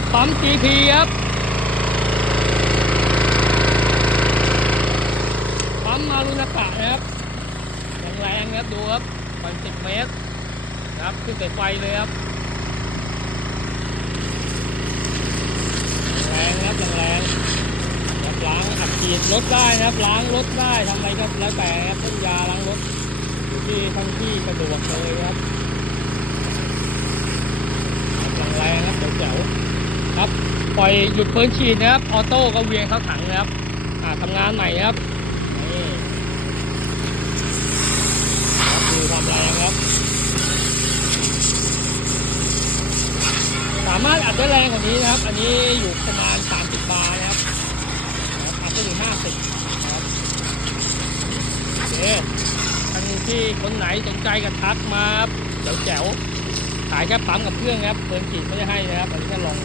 ครับปั๊ม GP ครับปั๊มมารุนากะครับแรงๆครับดูครับมันสิบเมตรครับขึ้นแต่ไฟเลยครับแรงครับแรงๆครับล้างขับขีดรถได้นะครับล้างรถได้ทำอะไรก็แล้วแต่ครับต้นยาล้างรถอยู่ที่ทั้งที่สะดวกเลยครับแรงๆครับเจ๋วๆ ครับ ปล่อยหยุดเพลินฉีดนะครับ ออโต้ก็เวียนเข้าถังนะครับ อ่าทำงานใหม่นะครับนี่ครับดูความแรงครับ สามารถอัดได้แรงกว่านี้นะครับ อันนี้อยู่ประมาณ 30 บาร์นะครับนะครับอัดได้ถึง50ครับโอเคท่านที่คนไหนสนใจกับทักมาครับเดี๋ยวแจ๋วขายแค่ปั๊มกับเครื่องครับเปินขีดไม่ได้ให้นะครับอันนี้แค่ลอง